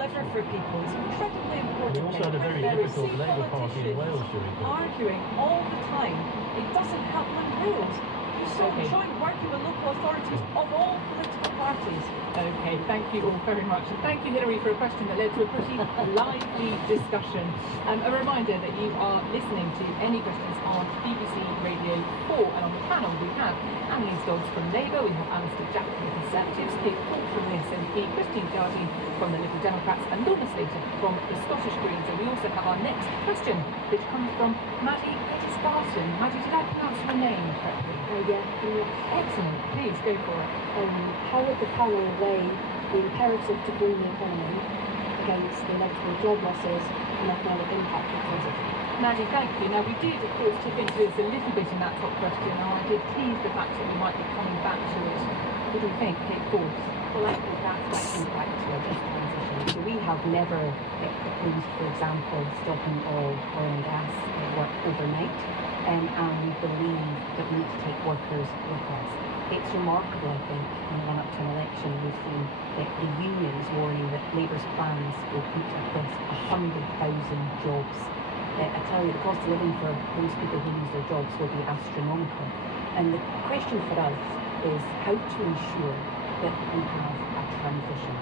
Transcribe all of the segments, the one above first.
deliver for people. It's incredibly important. We also had a very difficult Labour Party in Wales during COVID. Arguing all the time. It doesn't help them build. You should try working with local authorities of all political parties. Okay, thank you all very much. And thank you, Hilary, for a question that led to a pretty lively discussion. A reminder that you are listening to Any Questions on BBC Radio 4. And on the panel we have Anneliese Dodds from Labour, we have Alistair Jack from the Conservatives, Kate Ford from the SNP, Christine Jardine from the Liberal Democrats, and Lorna Slater from the Scottish Greens. And we also have our next question, which comes from Maddie Pettis-Barton. Maddie, did I pronounce your name correctly? Yeah. Excellent. Please go for it. How would the panel weigh the imperative to green the economy against the inevitable job losses and economic impact of Brexit? Maddie, thank you. Now, we did, of course, tip into this a little bit in that top question, and I did tease the fact that we might be coming back to it. What do you think, Kate Ford? Well, I think that's actually back to a just transition. So we have never proposed, for example, stopping all oil and gas work overnight, and we believe that we need to take workers with us. It's remarkable, I think, in the run-up to an election, we've seen that the unions warning that Labour's plans will put at risk 100,000 jobs. I tell you, the cost of living for those people who lose their jobs will be astronomical. And the question for us is how to ensure that we have a transition.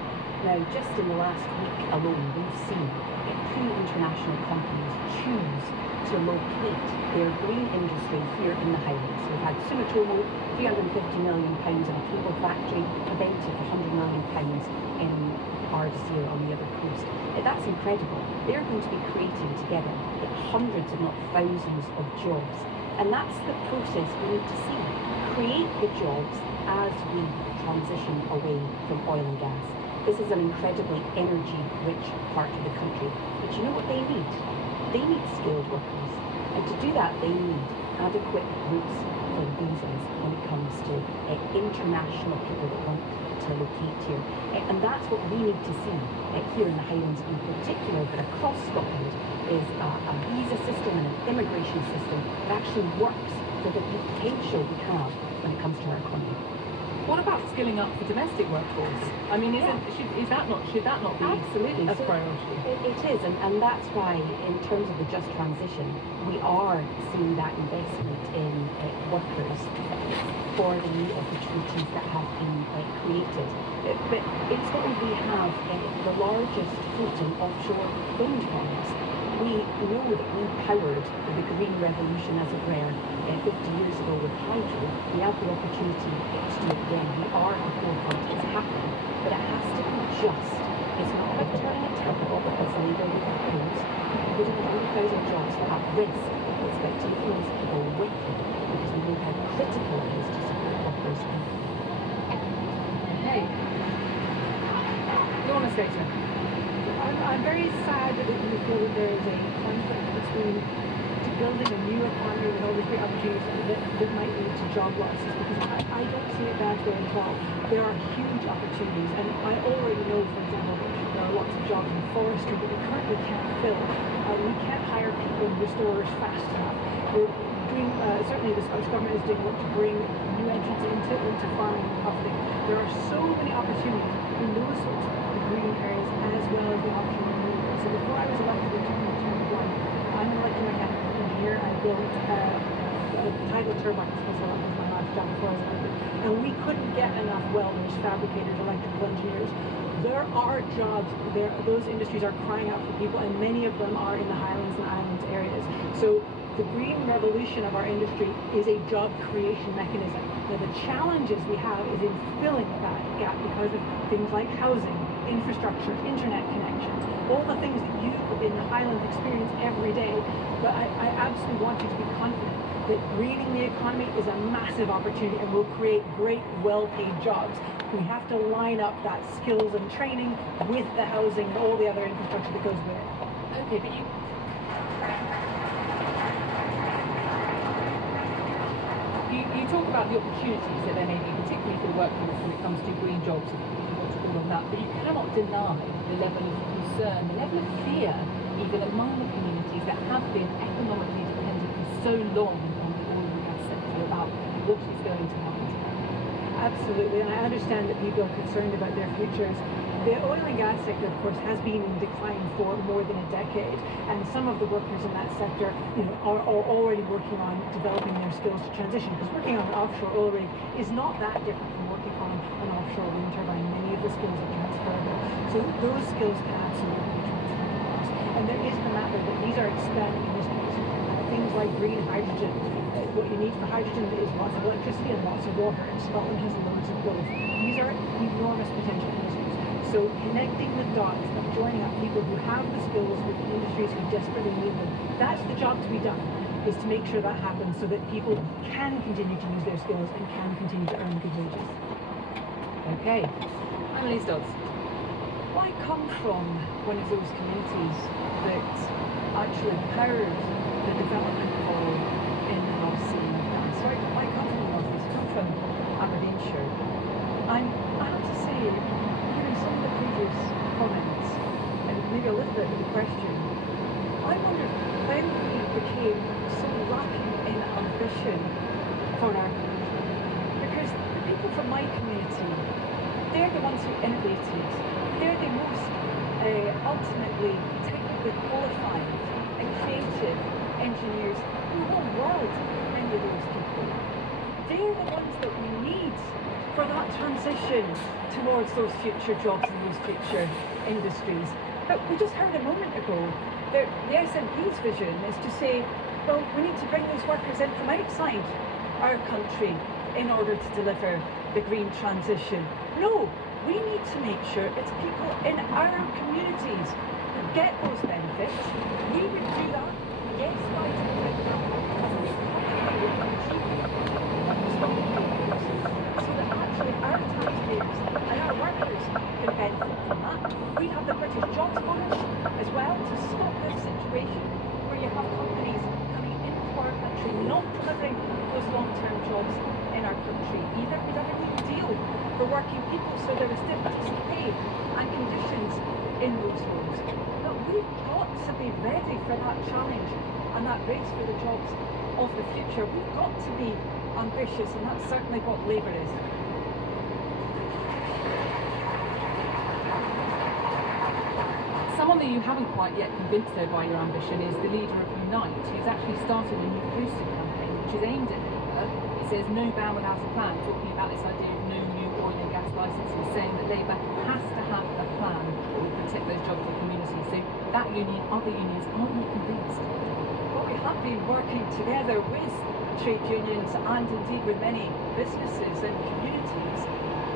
Now, just in the last week alone, we've seen that 2 international companies choose to locate their green industry here in the Highlands. We've had Sumitomo, £350 million in a cable factory, Aventic £100 million in Ardersier on the other coast. That's incredible. They're going to be creating together hundreds, if not thousands, of jobs. And that's the process we need to see. Create the jobs as we transition away from oil and gas. This is an incredibly energy-rich part of the country. But you know what they need? They need skilled workers. And to do that, they need adequate routes for visas when it comes to international people that want to locate here. And that's what we need to see here in the Highlands in particular, but across Scotland, is a visa system and an immigration system that actually works for the potential we have when it comes to our economy. What about skilling up for domestic workforce? I mean, should that not be absolutely a priority? It is, and that's why, in terms of the just transition, we are seeing that investment in workers for the new opportunities that have been created. But in Scotland, we have the largest floating offshore wind farms. We know that we powered the green revolution, as it were, 50 years ago with hydro. We have the opportunity to do it again. We are at the forefront. It's happening, but it has to be just. It's not about turning a tap off as Labour would propose, putting 100,000 jobs at risk. It's about taking those people with you, because we know how critical it is to support workers. Okay. Lorna Slater. I'm very sad that we feel that there is a conflict between building a new economy with all these great opportunities that might lead to job losses, because I don't see it that way at all. There are huge opportunities, and I already know, for example, that there are lots of jobs in forestry that we currently can't fill. We can't hire people in restorers fast enough. We're doing, certainly the Scottish Government is doing work to bring new entrants into farming and property. There are so many opportunities in those sorts of green areas, as well as the option of renewables. So before I was elected in 2021, I'm an electromechanical engineer. I built tidal turbines was my last job before I was elected. And we couldn't get enough welders, fabricators, electrical engineers. There are jobs there. Those industries are crying out for people, and many of them are in the Highlands and Islands areas. So the green revolution of our industry is a job creation mechanism. Now the challenges we have is in filling that gap because of things like housing, infrastructure, internet connections, all the things that you in the Highlands experience every day. But I absolutely want you to be confident that greening the economy is a massive opportunity and will create great, well-paid jobs. We have to line up that skills and training with the housing and all the other infrastructure that goes with it. Okay, but you talk about the opportunities that there may be, particularly for the workforce when it comes to green jobs and all of that, but you cannot deny the level of concern, the level of fear, even among the communities that have been economically dependent for so long on the oil and gas sector about what is going to happen to them. Absolutely, and I understand that people are concerned about their futures. The oil and gas sector, of course, has been in decline for more than a decade, and some of the workers in that sector, are already working on developing their skills to transition. Because working on an offshore oil rig is not that different from working on an offshore wind turbine. Many of the skills are transferable, so those skills can absolutely be transferred across. And there is the matter that these are expanding industries. Things like green hydrogen. What you need for hydrogen is lots of electricity and lots of water, and Scotland has loads of both. These are enormous potential industries. So connecting the dots and joining up people who have the skills with the industries who desperately need them, that's the job to be done, is to make sure that happens so that people can continue to use their skills and can continue to earn good wages. Okay. Annalise Dodds. I come from one of those communities that actually powers the development of in-house gas. So I come from the north east, I come from Aberdeenshire. And I have to say, given some of the previous comments, and maybe a little bit of the question, I wondered when we became so lacking in ambition for our country. Because the people from my community, they're the ones who innovated. They're the most ultimately technically qualified and creative engineers in the whole world, many of those people. They're the ones that we need for that transition towards those future jobs and those future industries. But we just heard a moment ago that the SNP's vision is to say, well, we need to bring those workers in from outside our country in order to deliver the green transition. No, we need to make sure it's people in our communities who get those benefits. We would do that, yes, by delivering so that actually our taxpayers and our workers can benefit from that. We have the British Jobs Bonus as well to stop this situation where you have companies coming into our country not delivering those long-term jobs in our country either. We'd have a new deal for working people so there was difference in pay and conditions in those roles. But we've got to be ready for that challenge and that race for the jobs of the future. We've got to be ambitious, and that's certainly what Labour is. Someone that you haven't quite yet convinced though by your ambition is the leader of Unite, who's actually started a new poster campaign which is aimed at Labour. It says no ban without a plan, talking about this idea of no new oil and gas licenses, saying that Labour has to have a plan that will protect those jobs and communities. So that union, other unions aren't yet convinced. Well, we have been working together with trade unions and indeed with many businesses and communities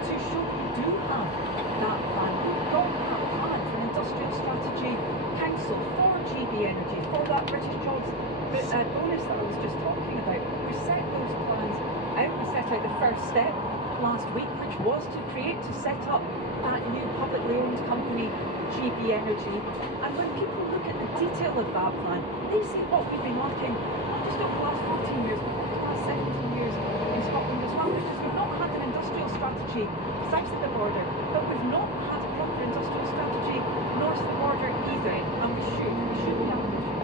to show we do have that plan. We've got that plan for an Industrial Strategy Council, for GB Energy, for that British Jobs bonus that I was just talking about. We set those plans out. We set out the first step last week, which was to set up that new publicly owned company, GB Energy. And when people look at the detail of that plan, they see what we've been working on just over the last 14 years, but over the last 17 years in Scotland as well, because we've not had an industrial strategy south of the border, but we've not had a proper industrial strategy north of the border either, and we should be ambitious.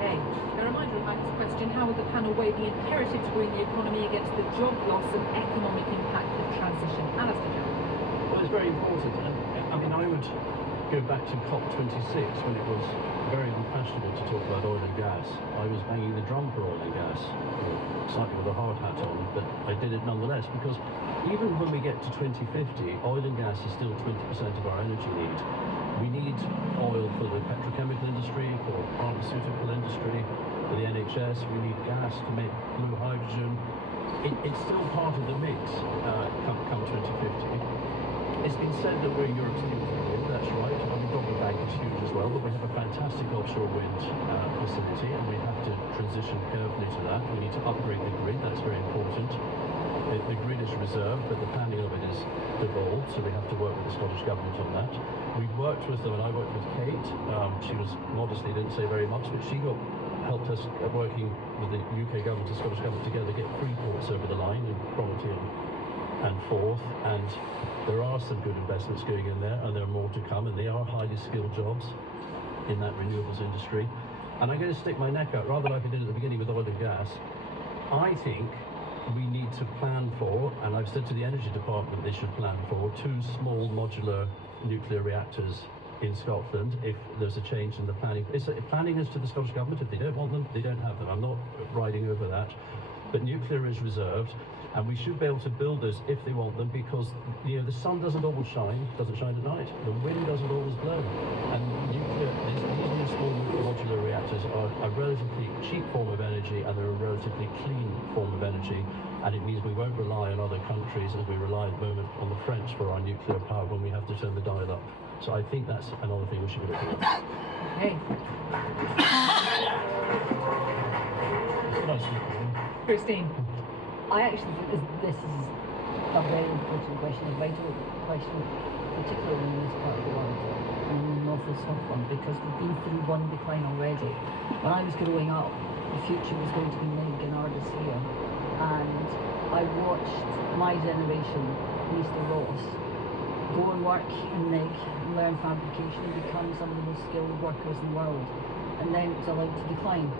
Okay. A reminder of Michael's question, how would the panel weigh the imperative to green the economy against the job loss and economic impact of transition? Alistair Jones. Well, it's very important. And I mean, I would go back to COP26 when it was very unfashionable to talk about oil and gas. I was banging the drum for oil and gas, slightly with a hard hat on, but I did it nonetheless, because even when we get to 2050, oil and gas is still 20% of our energy need. We need oil for the petrochemical industry, for the pharmaceutical industry, for the NHS. We need gas to make blue hydrogen. It's still part of the mix come 2050. It's been said that we're Europe's nuclear wind, that's right. I mean, Dogger Bank is huge as well, but we have a fantastic offshore wind facility, and we have to transition carefully to that. We need to upgrade the grid, that's very important. The grid is reserved, but the planning of it is devolved, so we have to work with the Scottish Government on that. We've worked with them, and I worked with Kate. She was modestly, didn't say very much, but she helped us working with the UK Government and Scottish Government together get three ports over the line in Cromarty and Forth, and there are some good investments going in there, and there are more to come, and they are highly skilled jobs in that renewables industry. And I'm going to stick my neck out, rather like I did at the beginning with oil and gas. I think we need to plan for, and I've said to the Energy Department they should plan for, 2 small modular nuclear reactors in Scotland if there's a change in the planning. Planning is to the Scottish Government. If they don't want them, they don't have them. I'm not riding over that. But nuclear is reserved, and we should be able to build those if they want them, because the sun doesn't always shine, doesn't shine at night. The wind doesn't always blow, and nuclear, these new small modular reactors are a relatively cheap form of energy, and they're a relatively clean form of energy, and it means we won't rely on other countries as we rely at the moment on the French for our nuclear power when we have to turn the dial up. So I think that's another thing we should be looking at. Okay. Christine. I actually think this is a very important question, a vital question, particularly in this part of the world, and in the north of Scotland, because we've been through one decline already. When I was growing up, the future was going to be Nig and Ardeshir, and I watched my generation, Mr. Ross, go and work in Nig, learn fabrication, and become some of the most skilled workers in the world, and then it was allowed to decline.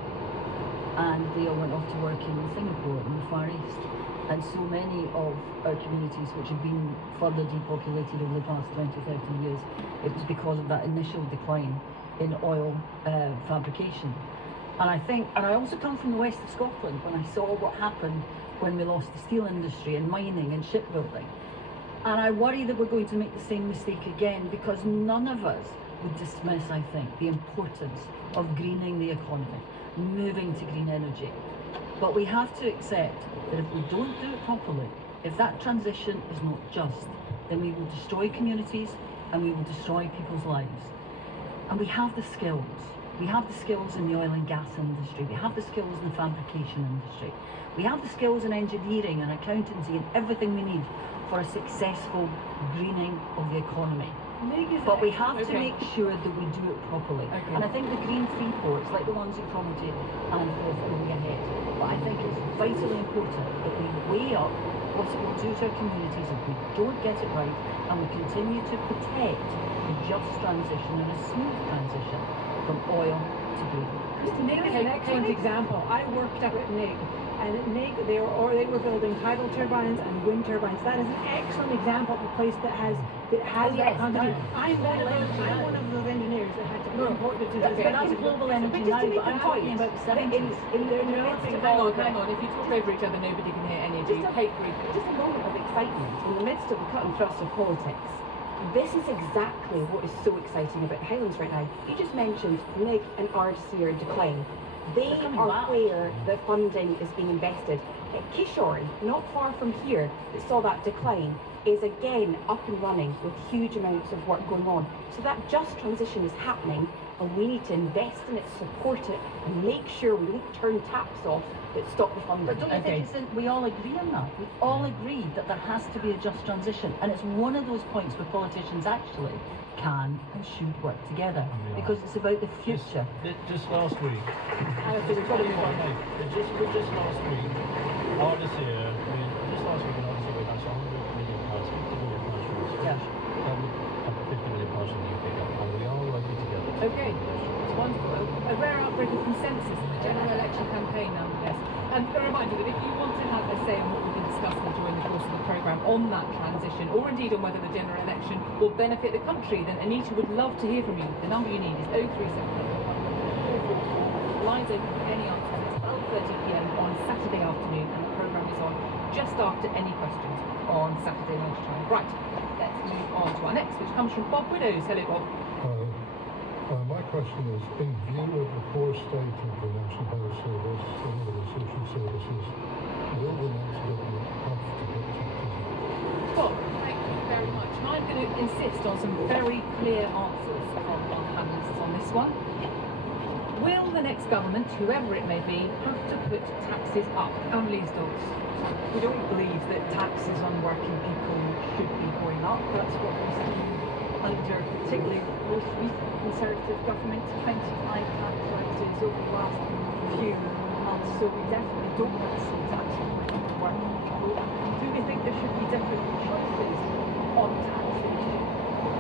And they all went off to work in Singapore in the Far East. And so many of our communities which have been further depopulated over the past 20, 30 years, it was because of that initial decline in oil fabrication. And I also come from the west of Scotland when I saw what happened when we lost the steel industry and mining and shipbuilding. And I worry that we're going to make the same mistake again, because none of us would dismiss, I think, the importance of greening the economy, moving to green energy. But we have to accept that if we don't do it properly, if that transition is not just, then we will destroy communities and we will destroy people's lives. And we have the skills. We have the skills in the oil and gas industry. We have the skills in the fabrication industry. We have the skills in engineering and accountancy and everything we need for a successful greening of the economy. But we have to make sure that we do it properly. Okay. And I think the green free ports, like the ones you commented, and will be ahead. But I think it's vitally important that we weigh up what it will do to our communities if we don't get it right, and we continue to protect a just transition and a smooth transition from oil to green. Nig is an excellent example. I worked up at Nig, and at Nig they were building tidal turbines and wind turbines. That is an excellent example of a place that has that continuity. I'm one of those engineers that had to be imported to this. But that's global energy now, but I'm talking about 70s. Hang on. If you talk over each other, nobody can hear any of you. Kate briefly. Just a moment of excitement in the midst of the cut and thrust of politics. This is exactly what is so exciting about the Highlands right now. You just mentioned Nig and Ardeshir decline. They are where the funding is being invested. Kishore, not far from here, that saw that decline, is again up and running with huge amounts of work going on. So that just transition is happening, and we need to invest in it, support it, and make sure we don't turn taps off that stop the funding. But don't you think we all agree on that? We all agree that there has to be a just transition, and it's one of those points where politicians actually can and should work together, because it's about the future. Just last week. Just last week, Ardeshir, just last week in Ardeshir, we had £100 million, £50 million from the Scottish government, and £50 million from the UK government, and we are working together. Okay, it's wonderful. A rare outbreak of consensus in the general election campaign, nonetheless. And a reminder that if you want to have a say on what we've been discussing during the course of the programme on that transition, or indeed on whether the general election will benefit the country, then Anita would love to hear from you. The number you need is 037. Lines open for any answers. It's 12:30 p.m. on Saturday afternoon, and the programme is on just after any questions on Saturday lunchtime. Right, let's move on to our next, which comes from Bob Widows. Hello, Bob. My question is, in view of the poor state of the National Health Service and other social services, will the next government have to put taxes up? Bob, thank you very much. And I'm going to insist on some very clear answers from our panellists on this one. Will the next government, whoever it may be, have to put taxes up? Annalise Dawes. We don't believe that taxes on working people should be going up. That's what we've seen under particularly most recent Conservative government, 25 tax rises over the last few months. So we definitely don't want to see taxes going up on working people. Do we think there should be different choices on taxes?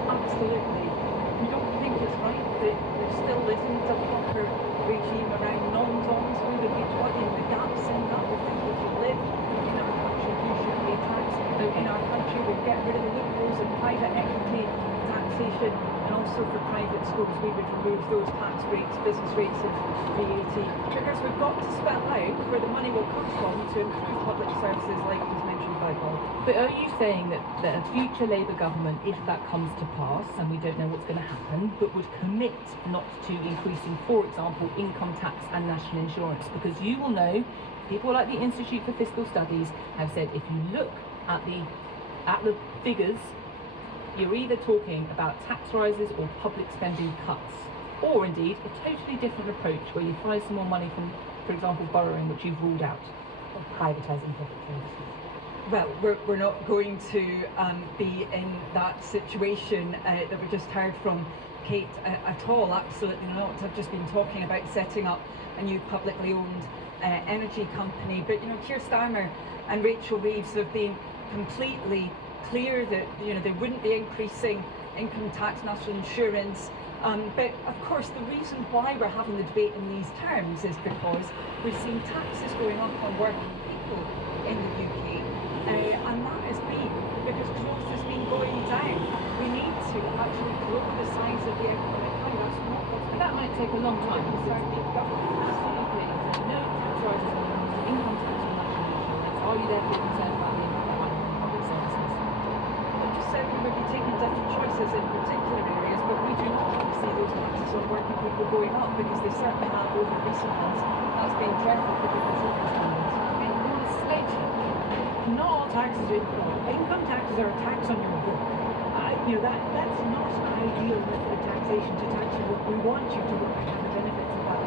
Absolutely. We don't think it's right that there still isn't a proper regime around non-doms. We would be plugging the gaps in that. We think if you live in our country, you should pay tax. In our country, we'd get rid of the loopholes in private equity taxes. education and also for private schools, we would remove those tax rates, business rates and VAT, because we've got to spell out where the money will come from to improve public services like was mentioned by Bob. But are you saying that a future Labour government, if that comes to pass, and we don't know what's going to happen, but would commit not to increasing, for example, income tax and national insurance? Because you will know, people like the Institute for Fiscal Studies have said if you look at the figures, you're either talking about tax rises or public spending cuts, or indeed a totally different approach where you find some more money from, for example, borrowing, which you've ruled out. Privatising public services. Well, we're not going to be in that situation that we just heard from Kate at all. Absolutely not. I've just been talking about setting up a new publicly owned energy company. But Keir Starmer and Rachel Reeves have been completely clear that they wouldn't be increasing income tax, national insurance. But of course, the reason why we're having the debate in these terms is because we're seeing taxes going up on working people in the UK. And that has been because growth has been going down. We need to actually grow the size of the economic pie. That's not what's But that might take a long time. concerning government. Absolutely. No tax rises on income tax or national insurance. Are you therefore concerned about the impact on public services? I just said we would be taking different choices in particular areas, but we do not want to see those taxes on working people going up because they certainly have over recent months. That's been dreadful for people's living standards. Not all taxes are equal. Income taxes are a tax on your book. That's not an ideal method of taxation to tax your book. We want you to work and have the benefits of that.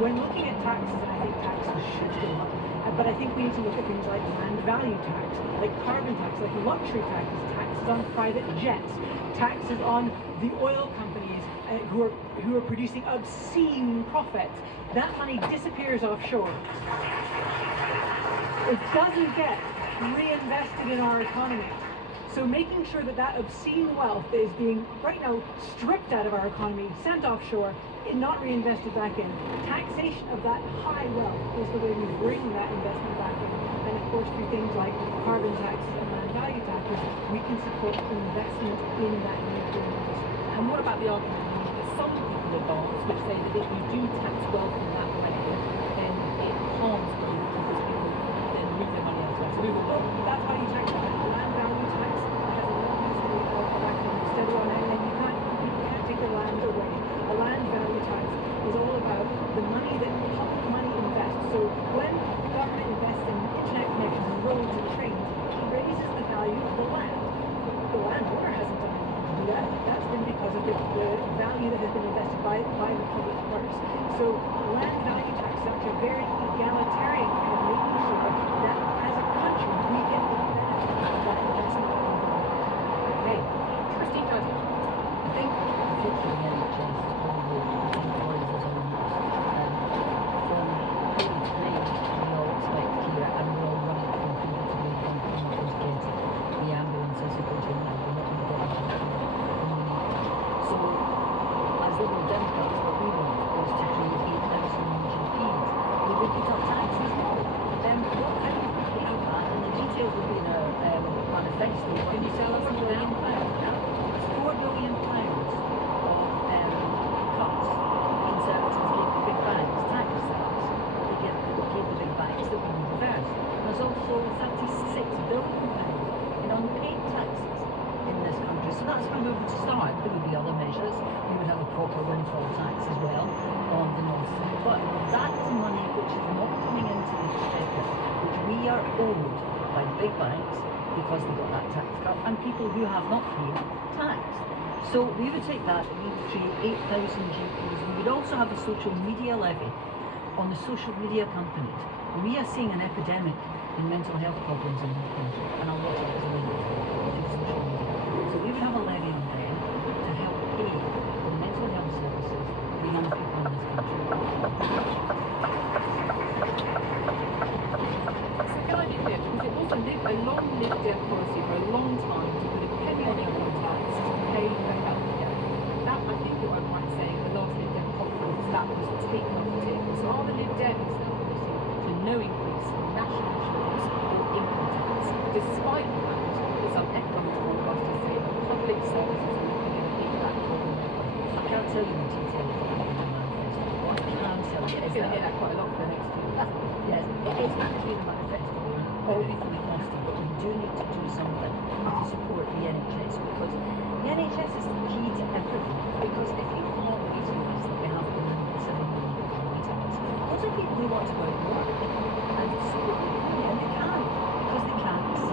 When looking at taxes, and I think taxes should go up, but I think we need to look at things like land value tax, like carbon tax, like luxury taxes, taxes on private jets, taxes on the oil companies who are producing obscene profits. That money disappears offshore. It doesn't get reinvested in our economy. So making sure that obscene wealth that is being right now stripped out of our economy, sent offshore, and not reinvested back in. Taxation of that high wealth is the way we bring that investment back in. And of course through things like carbon taxes and land value taxes, we can support investment in that new green industry. And what about the argument that some people advance, which say that if you do tax wealth in that way, then it harms people because people then move their money elsewhere. So move Well, that's why you tax that. Land value tax has a long history of acting steadily on it, and you can't take the land away. A land value tax is all about the money that public money invests. So when the government invests in internet connections and roads and trains, it raises the value of the land. The landowner hasn't done anything to do that. That's been because of the value that has been invested by the public works. So land value tax is actually a very egalitarian way of making sure that as a country we get the benefit of that investment. Okay. Christine Judge. I think the future of the NHS is probably employees as a numbers. From Cody to me, we all expect here, and we all run it from Cody to me, from Cody to the ambulances who go to now, we're not going to get into So, as Liberal Democrats, what we want is to create 8,000 new GPs. We would put up taxes, no. How do you put out that? And the details will be in a manifesto. Can you tell us £4 something billion now? £4 billion of cuts Conservatives gave the big banks, tax cuts they gave the big banks that we would reverse. There's also £36 billion in unpaid taxes in this country. So that's where we would start. There would be other measures. We would have a proper windfall tax as well on the North Sea. But that is money which is not coming into the sector, which we are owed by the big banks because they got that tax cut, and people who have not paid tax. So we would take that, we would create 8,000 GPs. We would also have a social media levy on the social media companies. We are seeing an epidemic in mental health problems in this country, and a lot of it is linked to social media. So we would have a levy on them to help pay for mental health services for young people in this country. So can I be clear? Because it was a long Lib Dem policy for a long time to put a penny on income tax to pay for healthcare. That, I think you're right in saying, the last Lib Dem conference, that was taken off the table. So are the Lib Dems now voting for no increase in national insurance or income tax, despite the fact that some economic forecasters say that public service tell you the details of the manifesto. What I can tell you is You're going to that hear that quite a lot for the next few years. yes, it is going to be the manifesto. Obviously it has to, but we do need to do something to support the NHS because the NHS is the key to everything. Because if you have not these years that we have at the moment, 7 million people waiting lists, those are people who want to go out and work. And so, yeah, they can, because they can't see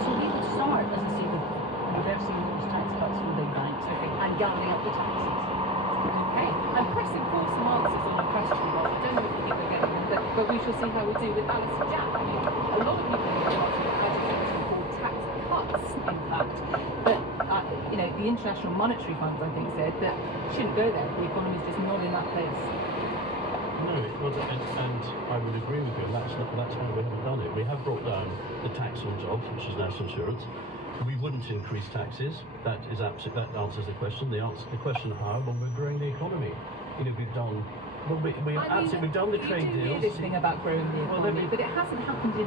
so we would start, as I say, with reversing those tax cuts from big banks and gathering up the taxes. Okay, I'm pressing for some answers on the question box. I don't know if you think we're getting them, but we shall see how we do with Alison Jack. I mean, a lot of people in the party have advocated for tax cuts, in fact, but you know, the International Monetary Fund, I think, said that it shouldn't go there. The economy is just not in that place. No, well, and I would agree with you. And that's how we haven't done it. We have brought down the tax on jobs, which is national insurance. We wouldn't increase taxes. That is absolutely, that answers the question. The question how? Well, we're growing the economy. You know, we've done. Well, we've done the trade you do hear deals. this thing about growing the Well, economy, but it hasn't happened to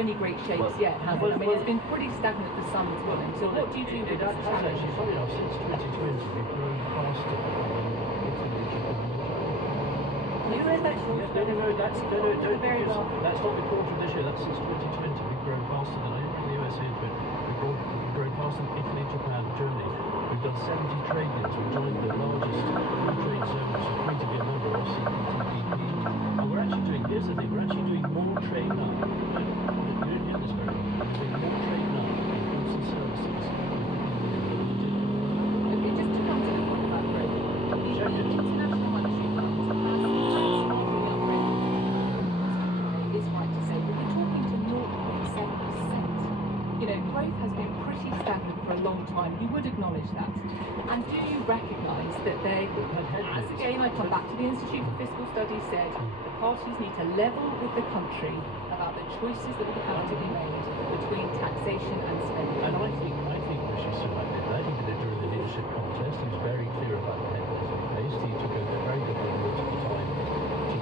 any great shapes Well, yet, has well, it? I mean, well, it's been pretty stagnant for some time. So what do you do with That this has challenge? actually, funny enough, since 2020, we've grown faster than Italy, Japan, and China. You read that? Very well. That's not the quarter of this year. That's since 2020. We've grown faster than I bring the USA into it. We've grown faster than Italy, Japan, Germany. We've done 70 trade deals. We've joined the largest free trade zone, which is going to be a member of CPTPP. And we're actually doing. Here's the thing. We're actually doing more trade now. You don't hear this very often. We're doing more trade now in goods and services. Okay, just to come to the point about growth, the International Monetary Fund has starting up is right to say, but we're talking to 0.7%. You know, growth has been pretty stagnant for a long time. You would acknowledge that. And do you recognise that they, as again I come back to the Institute for Fiscal Studies said, the parties need to level with the country about the choices that will have to be made between taxation and spending. And I think Rishi Sunak did that. He did it during the leadership contest. He was very clear about the headlines he faced. He took a very good multiple time to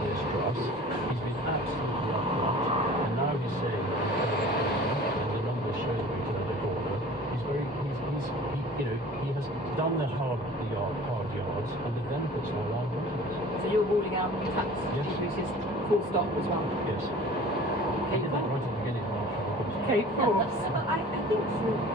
Liz Truss. He's been absolutely upfront, and now he's saying that and the numbers show that we can have a corner. He has done the hard yards, and the benefits are all our benefits. So you're ruling out new tax Yes. increases full stop as well. Yes. He did that right at the beginning of our Kate Forbes. Well, I think the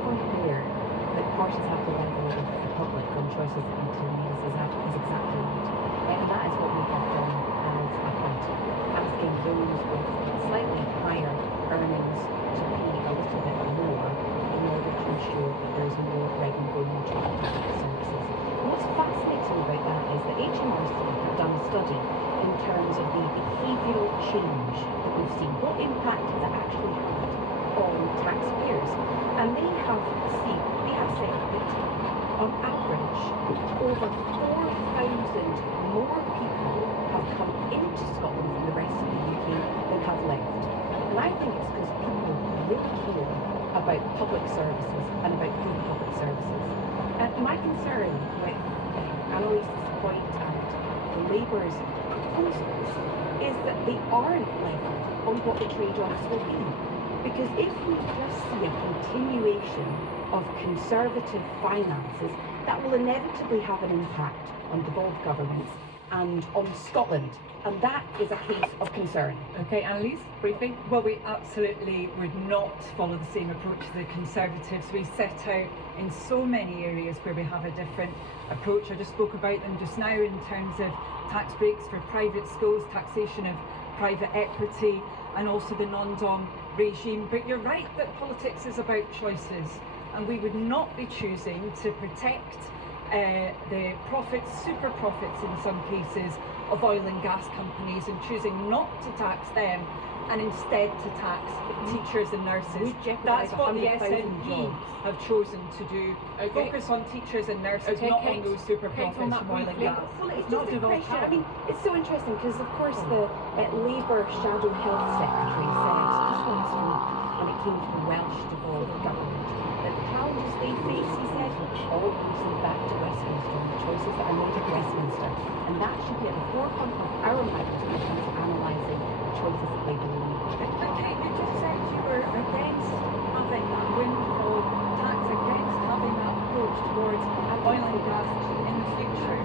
point there that parties have to level with the public on choices that need to be made is exactly right. And that is what we have done as a party, asking those with slightly higher earnings to pay a little bit more in order to ensure that there is more revenue going into public services. And what's fascinating about that is that HMRC have done a study in terms of the behavioural change that we've seen. What impact has it actually had on taxpayers? And they have said that on average over 4,000 more people have come into Scotland from the rest of the UK than have left. And I think it's because people really care about public services and about good public services. And my concern with Annalise's point and the Labour's proposals is that they aren't level on what the trade-offs will be. Because if we just see a continuation of Conservative finances, that will inevitably have an impact on devolved governments and on Scotland. And that is a case of concern. Okay, Annalise, briefly. Well, we absolutely would not follow the same approach as the Conservatives. We set out in so many areas where we have a different approach. I just spoke about them just now in terms of tax breaks for private schools, taxation of private equity, and also the non-dom regime. But you're right that politics is about choices, and we would not be choosing to protect the profits, super profits in some cases, of oil and gas companies, and choosing not to tax them and instead to tax teachers and nurses. That's what the 100,000 SNP jobs. have chosen to do. Okay. Focus on teachers and nurses, Okay, not Kate. on those super Kate, on profits that from oil and briefly. gas. Well, it's not just a devolved question. I power. mean, it's so interesting because, of course, the Labour Shadow Health Secretary said just last week when it came to the Welsh devolved government that the challenges they face, he said, all goes back to Westminster and the choices that are made at Westminster. And that should be at the forefront of our minds when it comes to analysing the choices that Labour will make. But Kate, you just said you were against having that windfall tax against having that approach towards oil and gas in the future.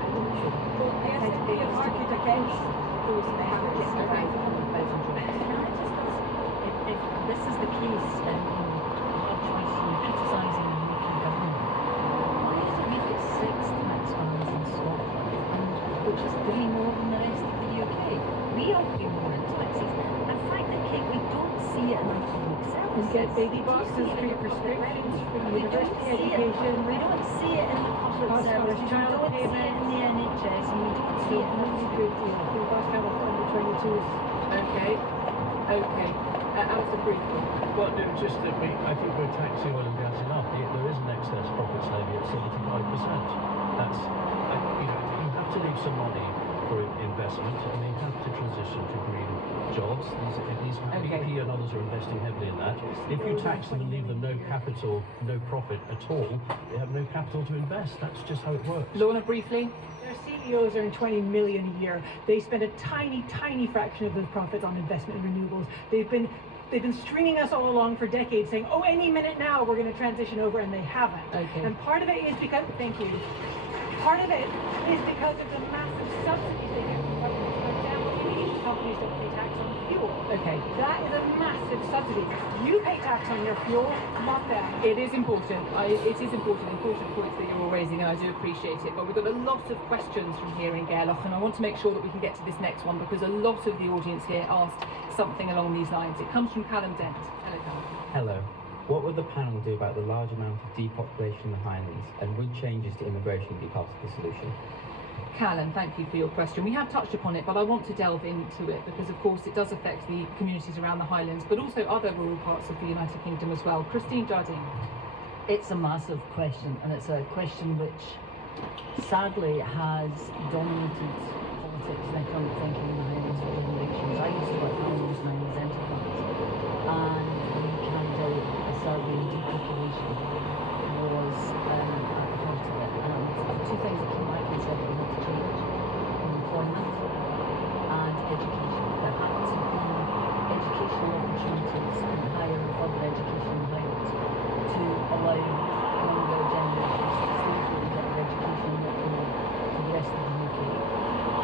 So the SNP have argued against those measures. Can I just ask, if this is the case in hard choice and criticising the UK government, why is it we've got 6 tax bands in Scotland, which is 3 more than the rest of the UK? We are 3 more in taxes. And frankly, we don't see it in our public services. You get baby We do boxes see it for in your the public prescriptions, realm. for We don't university see it. education. We don't see it in the public Cost service. of We child don't see it payments. in the NHS, and we don't see it in the Really good deal. The bus travel for under 22s. Okay. Okay. Alistair, briefly. Well, no, just that I think we're taxing oil and gas enough. There is an excess profits levy at 75%. That's, you have to leave some money for investment, and they have to transition to green jobs. These Okay. BP and others are investing heavily in that. If you tax them and leave them no capital, no profit at all, they have no capital to invest. That's just how it works. Lorna, briefly. Their CEOs earn 20 million a year. They spend a tiny, tiny fraction of those profits on investment in renewables. They've been stringing us all along for decades, saying, "Oh, any minute now we're going to transition over," and they haven't. Okay. And part of it is because, thank you. Part of it is because of the massive subsidies they get from government. For example, aviation companies don't pay tax on fuel. Okay. That is a massive subsidy. You pay tax on your fuel, not them. It is important. It is important points that you're all raising, and I do appreciate it. But we've got a lot of questions from here in Gairloch, and I want to make sure that we can get to this next one because a lot of the audience here asked something along these lines. It comes from Callum Dent. Hello, Callum. Hello. What would the panel do about the large amount of depopulation in the Highlands, and would changes to immigration be part of the solution? Callum, thank you for your question. We have touched upon it, but I want to delve into it because, of course, it does affect the communities around the Highlands, but also other rural parts of the United Kingdom as well. Christine Jardine. It's a massive question, and it's a question which sadly has dominated politics and economic thinking in the Highlands for generations. I used to work for Highlands Mining Enterprise, and we carried out a survey, and depopulation was at the heart of it. And the 2 things that came back and said that we had to change: employment and education. There had to be educational opportunities and higher and further education in the Highlands to allow younger generations to stay here and get their education that they need for the rest of the UK.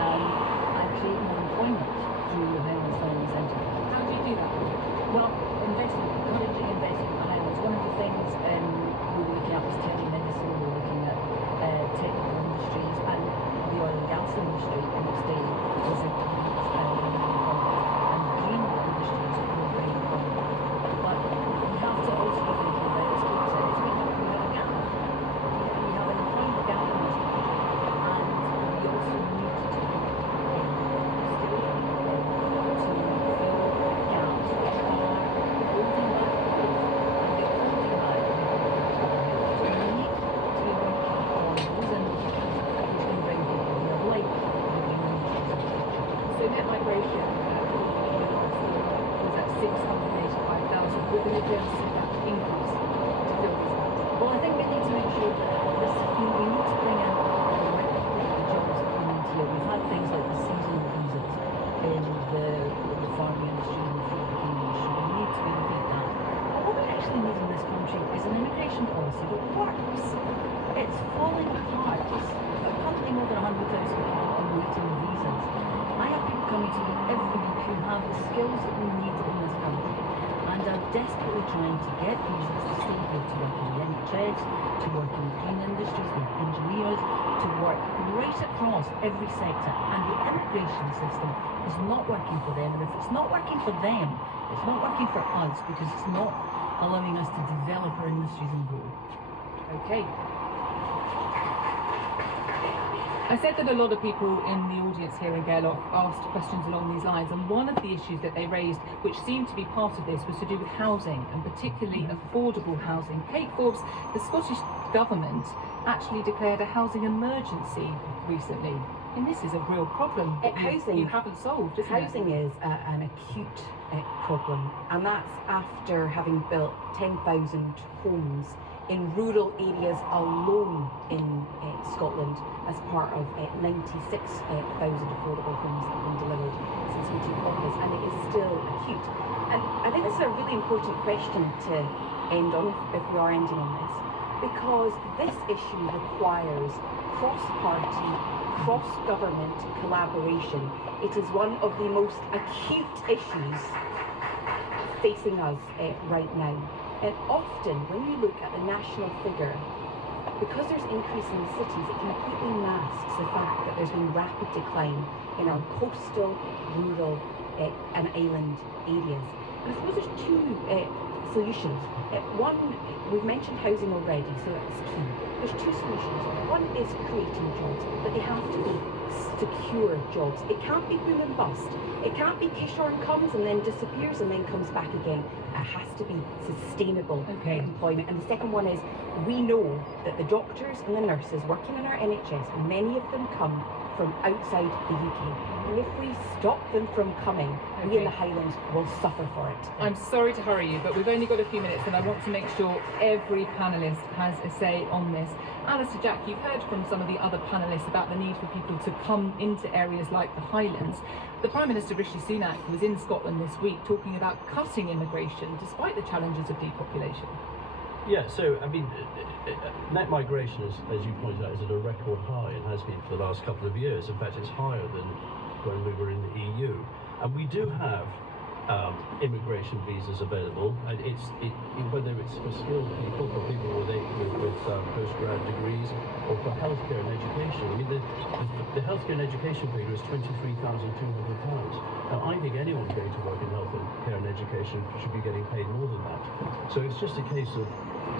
And create more employment through the Highlands Mining Enterprise. How do you do that? Well, investment, encouraging investment in the Highlands. One of the things we were looking at was telemedicine, we were looking at technical industries and the oil and gas industry in its day was a and green industries were very important. But we have to also be thinking about, as Kate said, is we have a gap. We have an employment gap in this country, and we also need to fill gaps which are holding back growth, and they're holding back so we need to be working on those industries which can bring people here, like the green industries of the future. So net migration was at 685,000. We're going to be able to see that increase to fill these gaps. Well, I think we need to make sure that this, we need to bring in the right people for the jobs that we need here. We've had things like the seasonal visas in the farming industry and the food industry. We need to be looking at that. But what we actually need in this country is an immigration policy that works. It's falling apart. It's currently more than 100,000 people on waiting visas. I have people coming to me every week who have the skills that we need in this country and are desperately trying to get visas to stay here, to work in the NHS, to work in the green industries, the engineers, to work right across every sector. And the immigration system is not working for them. And if it's not working for them, it's not working for us because it's not allowing us to develop our industries and grow. Okay. I said that a lot of people in the audience here in Gairloch asked questions along these lines, and one of the issues that they raised, which seemed to be part of this, was to do with housing, and particularly affordable housing. Kate Forbes, the Scottish Government actually declared a housing emergency recently, and this is a real problem that you haven't solved, isn't it? Housing is an acute problem, and that's after having built 10,000 homes in rural areas alone in Scotland as part of 96,000 affordable homes that have been delivered since we took office, and it is still acute. And I think this is a really important question to end on, if we are ending on this. because this issue requires cross-party, cross-government collaboration. It is one of the most acute issues facing us right now. And often, when you look at the national figure, because there's increase in the cities, it completely masks the fact that there's been rapid decline in our coastal, rural and island areas. And I suppose there's two solutions. One, we've mentioned housing already, so that's key. There's two solutions. One is creating jobs, but they have to be secure jobs. It can't be boom and bust. It can't be Kishorn comes and then disappears and then comes back again. It has to be sustainable employment. And the second one is, we know that the doctors and the nurses working in our NHS, many of them come from outside the UK. And if we stop them from coming, we in the Highlands will suffer for it. I'm sorry to hurry you, but we've only got a few minutes and I want to make sure every panellist has a say on this. Alistair, Jack, you've heard from some of the other panellists about the need for people to come into areas like the Highlands. The Prime Minister Rishi Sunak was in Scotland this week talking about cutting immigration despite the challenges of depopulation. Yeah, so I mean, net migration, as you pointed out, is at a record high and has been for the last couple of years. In fact, it's higher than when we were in the EU. And we do have immigration visas available, and whether it's for skilled people, for people with postgrad degrees, or for healthcare and education. I mean, the healthcare and education figure is £23,200. Now, I think anyone going to work in healthcare and education should be getting paid more than that. So it's just a case of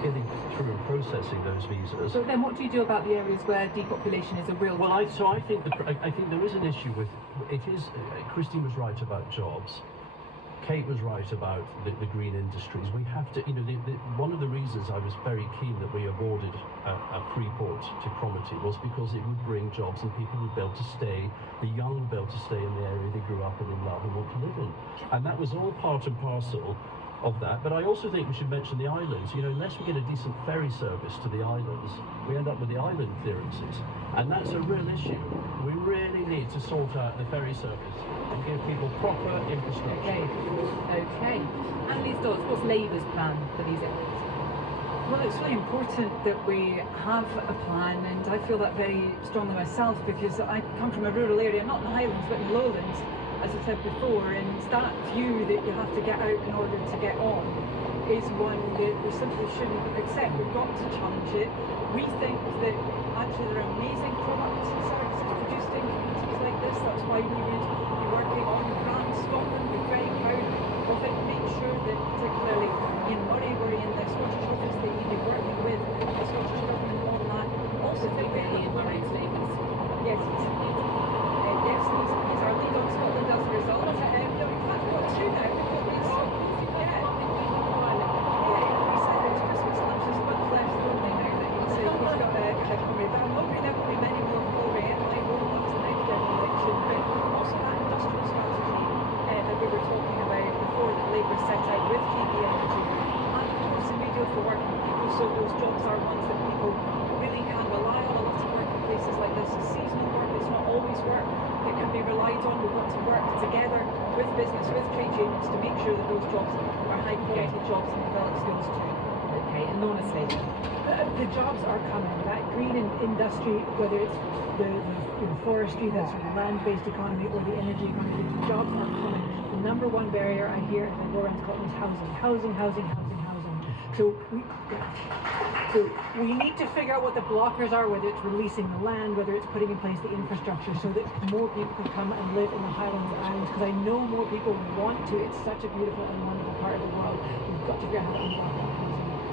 getting through and processing those visas. So then, what do you do about the areas where depopulation is a real? Well, I think there is an issue with it. Is Christine was right about jobs. Kate was right about the green industries. We have to, one of the reasons I was very keen that we awarded a free port to Cromarty was because it would bring jobs and people would be able to stay, the young would be able to stay in the area they grew up in love and want to live in. And that was all part and parcel of that. But I also think we should mention the islands. Unless we get a decent ferry service to the islands, we end up with the island clearances. And that's a real issue. We really need to sort out the ferry service and give people proper infrastructure. Okay. Annalise Dodds, what's Labour's plan for these areas? Well, it's really important that we have a plan, and I feel that very strongly myself because I come from a rural area, not in the Highlands but in the Lowlands, as I said before, and that view that you have to get out in order to get on is one that we simply shouldn't accept. We've got to challenge it. We think that actually there are amazing products and services produced in communities like this. That's why we would be working on Brand Scotland. We're very proud of it. Make sure that particularly in Murray, we're in the Scottish office, that we be working with the Scottish Government on that. Also, Ian Murray's Labour's. yes, he's our lead on Scotland as a result. No, in fact, we've got two now. We've got these, we said it's Christmas lunch is much less lonely now that he's got a comedy. But I'm hoping there will be many more glory in my role. That's the next general election. But also that industrial strategy that we were talking about before that Labour set out with GB Energy. And of course the radio for working people, so those jobs are ones that people really can rely on. A lot of work in places like this is seasonal work, it's not always work. It can be relied on. We've got to work together with business, with trade unions to make sure that those jobs are high quality jobs and develop skills too. Okay, and Lorna Slater. The jobs are coming. That green industry, whether it's the forestry, that's the land-based economy, or the energy economy, the jobs are coming. The number one barrier I hear in the go around Scotland is housing. So we need to figure out what the blockers are, whether it's releasing the land, whether it's putting in place the infrastructure so that more people can come and live in the Highlands and Islands, because I know more people want to. It's such a beautiful and wonderful part of the world. We've got to figure out how to unblock that housing.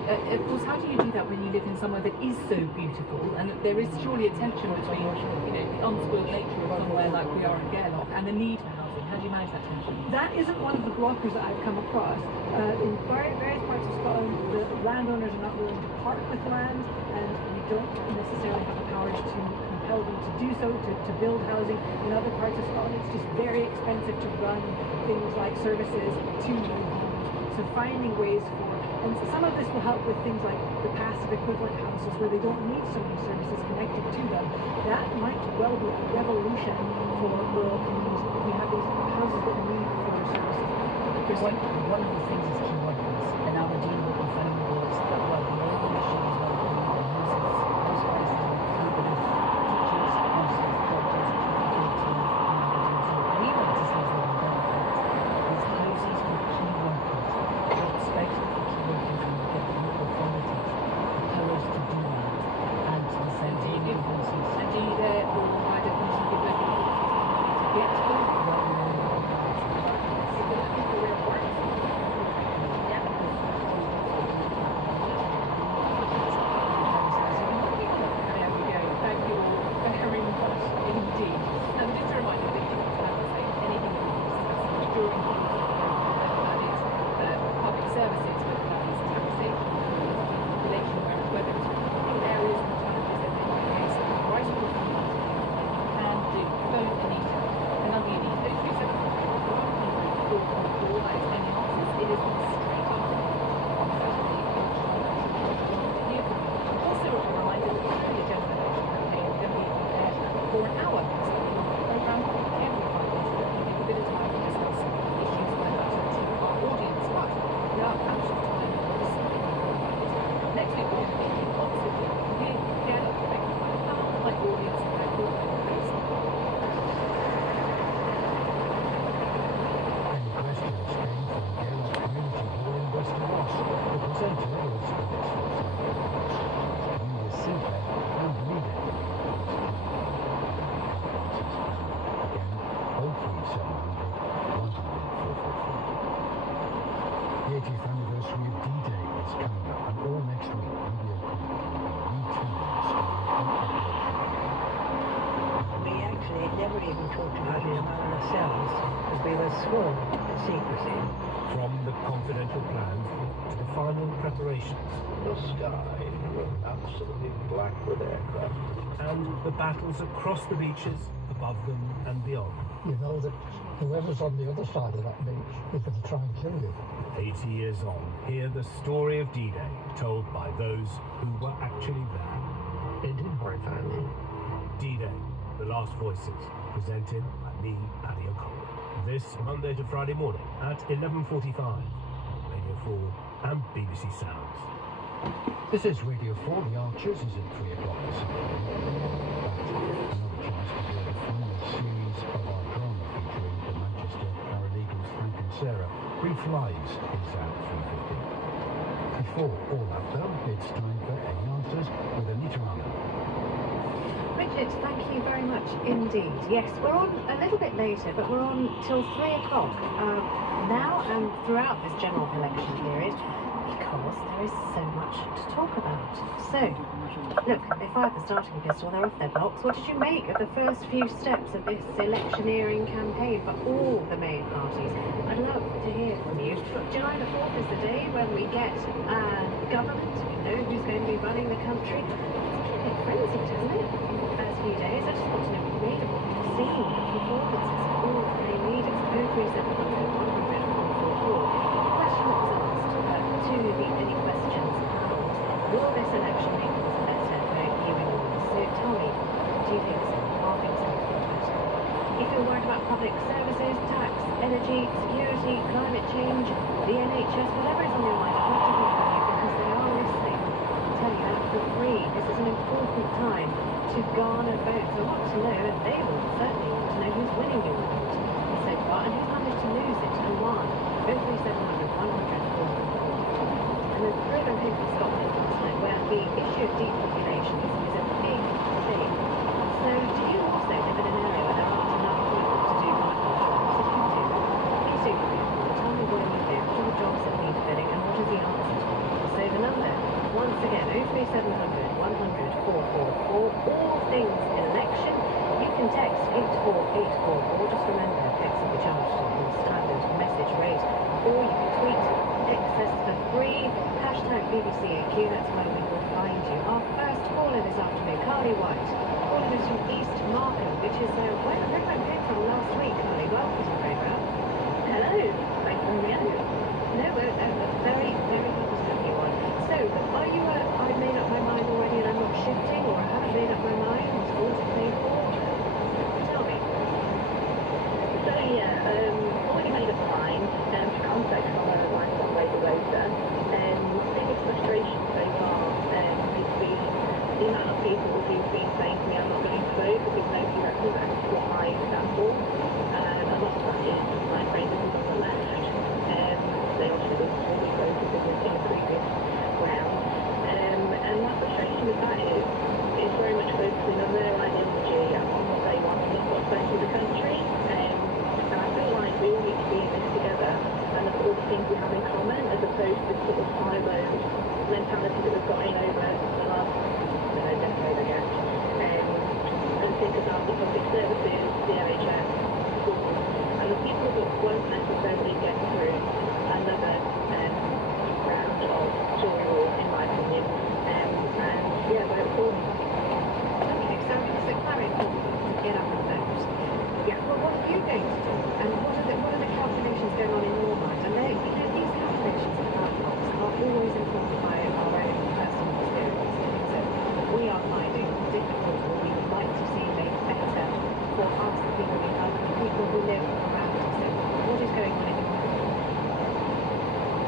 Of course, how do you do that when you live in somewhere that is so beautiful? And there is surely a tension between, the unspoiled nature of somewhere like we are in Gairloch and the need for housing. How do you manage that tension? That isn't one of the blockers that I've come across. In various parts of Scotland, the landowners are not willing to part with land, and we don't necessarily have the power to compel them to do so, to build housing. In other parts of Scotland, it's just very expensive to run things like services to new homes. So finding ways for, and some of this will help with things like the passive equivalent houses where they don't need so many services connected to them. That might well be a revolution for rural communities if we have these houses that need for services. Because one of the things is key workers. In Aberdeen, what we found was that, well, the revolution is well, most places with a bit of teachers, nurses, doctors, educators, and even to say that these houses for key workers, especially for key workers in the local authorities, the powers to do that, and to the central agencies. And do you there, or why don't you give them to get to them? If they're looking for real work, there we go. Thank you all very much indeed. And just a reminder that you can say anything that we discuss during the program, whether that is public services, whether that is taxation, population, whether it's rural areas and challenges that they face, rice water can do. Phone Anita. The number you need, 037 444, that is any answers. It is straight after on Saturday. Also a reminder that the general election campaign is going to be there for an hour. So the program every 5 days so that we give a bit of time to discuss issues relevant to our audience. But we are out of time for this week. Next week we're going to be in Oxford here together. Thank you for my audience and thank you for your face. Any questions came from Gaelic Community Hall in West Ross. The presenter was Phyllis Community Super and leader in the Again, 03700 100 444. The 80th anniversary of D-Day is coming up, and all next week we'll be retelling the story of Operation. We actually never even talked about it among ourselves, because we were sworn to secrecy. From the confidential plans to the final preparations. The sky was absolutely black with aircraft. And the battles across the beaches, above them and beyond. You know that whoever's on the other side of that beach is going to try and kill you. 80 years on, hear the story of D-Day told by those who were actually there. It did horrify me. D-Day, The Last Voices, presented by me, Paddy O'Connell. This Monday to Friday morning at 11:45, Radio 4 and BBC Sounds. This is Radio 4, The Archers is at 3 o'clock this afternoon. Another chance to hear the final series of our drama featuring the Manchester Paralegals Frank and Sarah. Brief Lives is at 3:15. Before all that though, it's time for Any Answers with Anita Arnold. Richard, thank you very much indeed. Yes, we're on a little bit later, but we're on till 3 o'clock now and throughout this general election period, because there is so much to talk about. So, look, they fired the starting pistol, they're off their blocks. What did you make of the first few steps of this electioneering campaign for all the main parties? I'd love to hear from you. July the 4th is the day when we get government, we know who's going to be running the country. It's a bit frenzied, isn't it? First few days, I just want to know what you made of what you've seen, the performances of all the main leaders, 03700 100 444. The question that was asked to the Any Questions panel, will this election make us better for viewing all this? So tell me, do you think so? Are things going to be better? If you're worried about public services, tax, energy, security, climate change, the NHS, whatever is on your mind, I'd love to hear from you because they are listening. I'll tell you that for free. This is an important time to garner votes. I want to know, and they will certainly want to know who's winning your vote so far and who's managed to lose it and why. 03700 100 444. And there's a program here in Scotland last night where the issue of depopulation is a big thing. So do you also live in an area where there aren't enough people to do my jobs? If you do, please do give me a call. Tell me what you do, what are the jobs that need filling, and what is the answer to it? So the number, once again, 03700 100 444. All things election. You can text 84844. Just remember, text will be charged on the standard message rate. Or you can tweet access for free. Hashtag BBCAQ, that's where we will find you. Our first caller this afternoon, Carly White, calling us from East Markham, which is where I came from last week. Carly, welcome to the programme. Hello. Thank you. No, very, very happy to have you on. So, are you I've made up my mind already and I'm not shifting, or I haven't made up my mind? What's to play for? Tell me. So yeah, already made up my mind. For context, I'm a lifelong Labour voter. Biggest frustration so far would be people. And a lot of that is my friends on the left. They obviously always voted in the previous round. And that frustration with that is very much focusing on their ideology and on what they want and not what's best for the country. And I feel like we all need to be in this together and look at all the things we have in common as opposed to sort of silos mentality that we've got in over the last decade, I guess. And think about the public services, the NHS, schools, and the people that won't necessarily get through another round of Tory rule, in my opinion. And yeah, vote for me. Okay, so Clary, get up and vote. Yeah. Well, what are you going to do? And what are the calculations going on in your mind? And these calculations at that box are always informed by our own personal experience, things that we are finding difficult or we would like to see made better for us, the people we love, the people who live around us. So what is going on in your mind?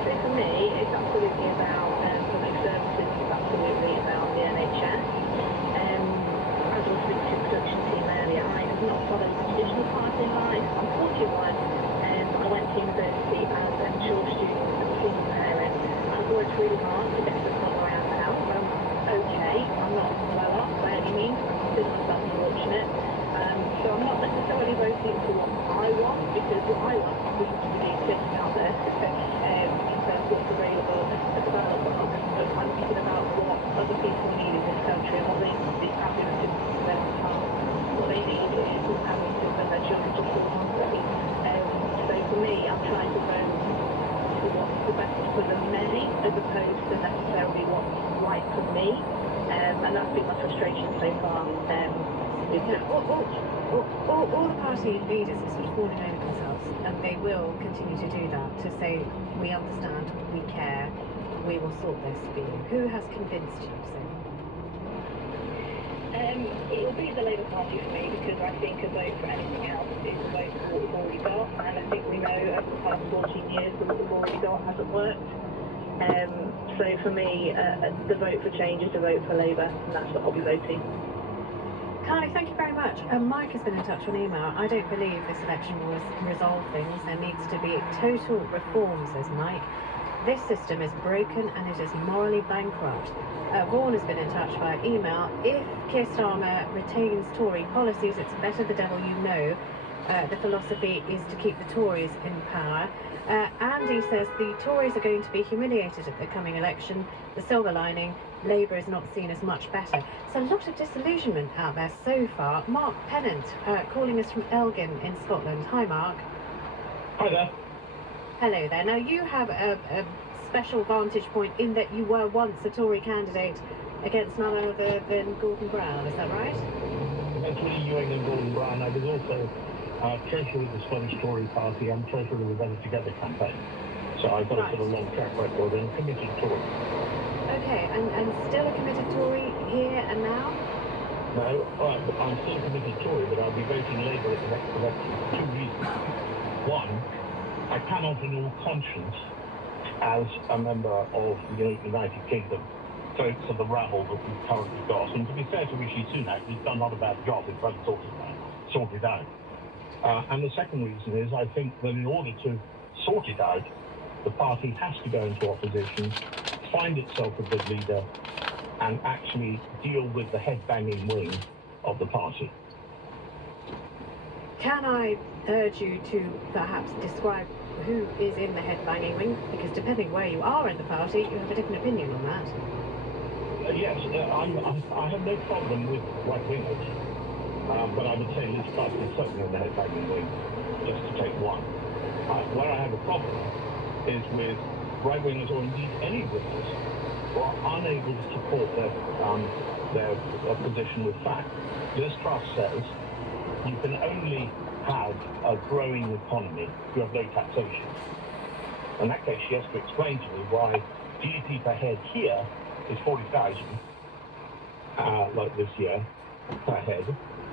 So for me, it's absolutely about public services, it's absolutely about the NHS. As I was speaking to the production team earlier, I have not followed the traditional party life. I'm 41, I went to university as a mature student and a single parent. I've worked really hard to get to the point where I am now. I'm okay, I'm not well off by any means, I consider myself fortunate. So I'm not necessarily voting for what I want, because what I want seems to be existing out there in terms of what's available at the ballot box. But I'm thinking about what other people need in this country and what they need, how we can do their part. What they need is how we can send their children to school hungry. So for me, I'm trying to vote for what's the best for the many, as opposed to necessarily what's right for me. And that's been my frustration so far. All the party leaders are sort of falling over themselves, and they will continue to do that, to say, we understand, we care, we will sort this for you. Who has convinced you so far? It will be the Labour Party for me, because I think a vote for anything else is a vote for what we've already got, and I think we know over the past 14 years that what we've already got hasn't worked. So for me, the vote for change is a vote for Labour, and that's what I'll be voting. Carly, thank you very much. Mike has been in touch on email. I don't believe this election will resolve things. There needs to be total reform, says Mike. This system is broken and it is morally bankrupt. Vaughan has been in touch via email. If Keir Starmer retains Tory policies, it's better the devil you know. The philosophy is to keep the Tories in power. Andy says the Tories are going to be humiliated at the coming election. The silver lining, Labour is not seen as much better. So a lot of disillusionment out there so far. Mark Pennant, calling us from Elgin in Scotland. Hi, Mark. Hi there. Hello there. Now, you have a special vantage point in that you were once a Tory candidate against none other than Gordon Brown, is that right? Against Willie Ewing and Gordon Brown. I was also treasurer of the Scottish Tory Party and treasurer of the Better Together campaign. So I've got a sort of long track record and committed Tory. Okay, and still a committed Tory here and now? No, I'm still a committed Tory, but I'll be voting Labour at the next election for two reasons. One, I cannot in all conscience, as a member of the United Kingdom, vote for the rabble that we've currently got. And to be fair to Rishi Sunak, he's done not a bad job in trying to sort it out. And the second reason is I think that in order to sort it out, the party has to go into opposition, find itself a good leader, and actually deal with the head-banging wing of the party. Can I urge you to perhaps describe who is in the head-banging wing? Because depending where you are in the party, you have a different opinion on that. Yes, I have no problem with right-wingers, but I would say Liz Truss is certainly in the head-banging wing, just to take one. Where I have a problem is with right-wingers, or indeed any wingers, who are unable to support their position with fact. Liz Truss says you can only have a growing economy if you have no taxation. In that case, she has to explain to me why GDP per head here is 40,000, like this year, per head,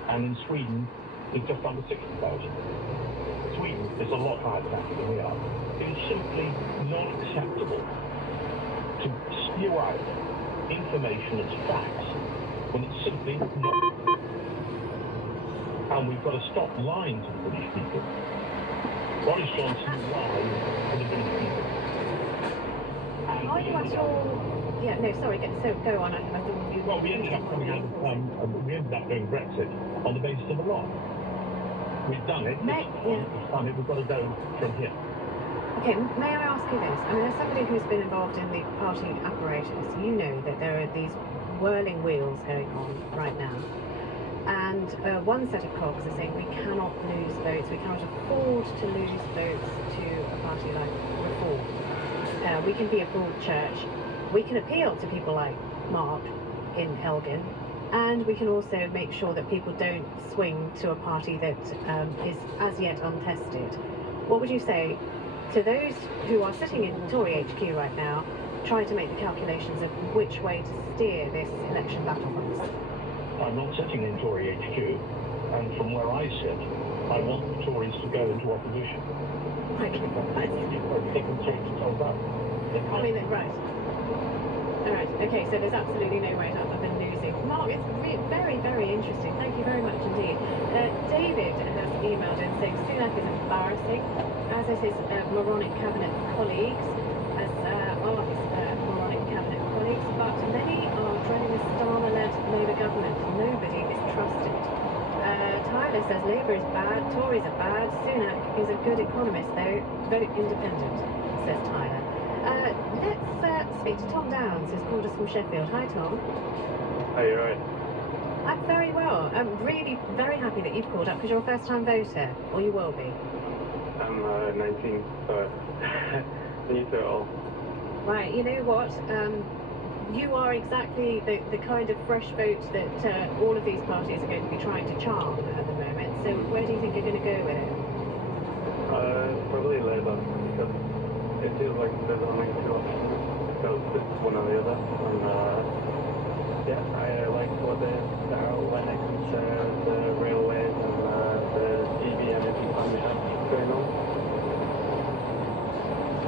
and in Sweden it's just under 60,000. Sweden is a lot higher tax than we are. It is simply not acceptable to spew out information as facts when it's simply not. and we've got to stop lying to the British people. Boris Johnson lies to the British people. Are you at all? Yeah, no, sorry. Go on. I thought you. Well, we ended up doing Brexit on the basis of a lie. We've done it. It's done it. We've got to go from here. Okay, may I ask you this? I mean, as somebody who's been involved in the party apparatus, you know that there are these whirling wheels going on right now. And one set of cogs are saying we cannot lose votes, we cannot afford to lose votes to a party like Reform. We can be a broad church, we can appeal to people like Mark in Elgin, and we can also make sure that people don't swing to a party that is as yet untested. What would you say to those who are sitting in Tory HQ right now, trying to make the calculations of which way to steer this election battle box? I'm not sitting in Tory HQ, and from where I sit, I want the Tories to go into opposition. Right. I think the Tories to tell that. I mean, right. All right. Okay. So there's absolutely no way other than losing. Mark, it's very, very interesting. Thank you very much indeed. David has emailed in saying Sunak is embarrassing, as is his moronic cabinet colleagues, as are his moronic cabinet colleagues. But many are dreading a Starmer-led Labour government. Nobody is trusted. Tyler says Labour is bad, Tories are bad. Sunak is a good economist, though. Vote independent, says Tyler. Let's speak to Tom Downs, who's called us from Sheffield. Hi, Tom. Are you right? I'm very well. I'm really very happy that you've called up because you're a first-time voter, or you will be. I'm 19, so new to it all. Right, you know what? You are exactly the kind of fresh vote that all of these parties are going to be trying to charm at the moment. So where do you think you're going to go with it? Probably Labour, because it feels like there's only two options. So it's one or the other. And yeah, I like what they're outlining when it comes to the railways and the EV energy plan they have going on.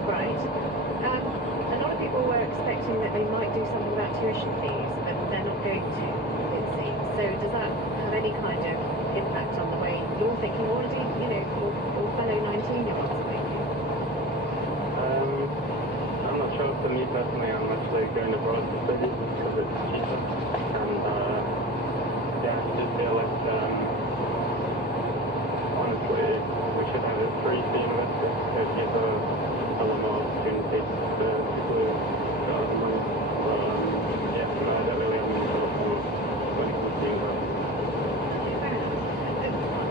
Right. A lot of people were expecting that they might do something about tuition fees, but they're not going to, it seems. So does that have any kind of impact on the way you're thinking, or do or fellow 19-year-olds are thinking? I'm not sure. For me personally, I'm actually going abroad to study because it's cheaper. And yeah, I just feel like honestly, we should have it free for university. It gives a lot more opportunities to people who got money. So yeah, no, I don't really have any sort of when it comes to university.